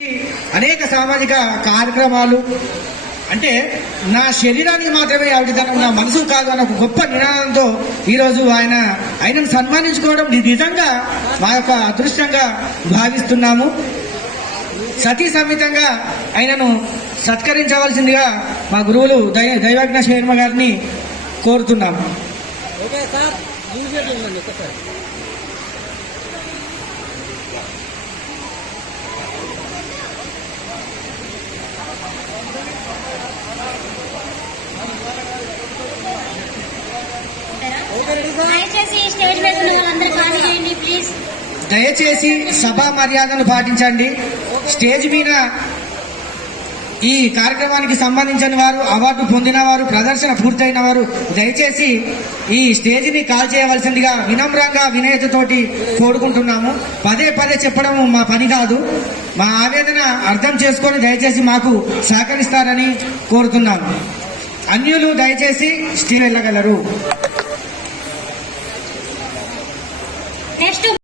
అనేక సామాజిక కార్యక్రమాలు అంటే నా శరీరానికి మాత్రమే అవధిదానం, నా మనసు కాదు అన్న ఒక గొప్ప నినాదంతో ఈరోజు ఆయనను సన్మానించుకోవడం నిజంగా మా యొక్క అదృష్టంగా భావిస్తున్నాము. సతీ సమేతంగా ఆయనను సత్కరించవలసిందిగా మా గురువులు దైవజ్ఞ శర్మ గారిని కోరుతున్నాము. దయచేసి సభా మర్యాదను పాటించండి. స్టేజ్ మీద ఈ కార్యక్రమానికి సంబంధించిన వారు, అవార్డు పొందిన వారు, ప్రదర్శన పూర్తయిన వారు దయచేసి ఈ స్టేజిని కాల్ చేయవలసిందిగా వినమ్రంగా వినయతతోటి కోరుకుంటున్నాము. పదే పదే చెప్పడం మా పని కాదు. మా ఆవేదన అర్థం చేసుకొని దయచేసి మాకు సహకరిస్తారని కోరుతున్నాము. అన్యులు దయచేసి స్టేజ్ వెళ్ళగలరు.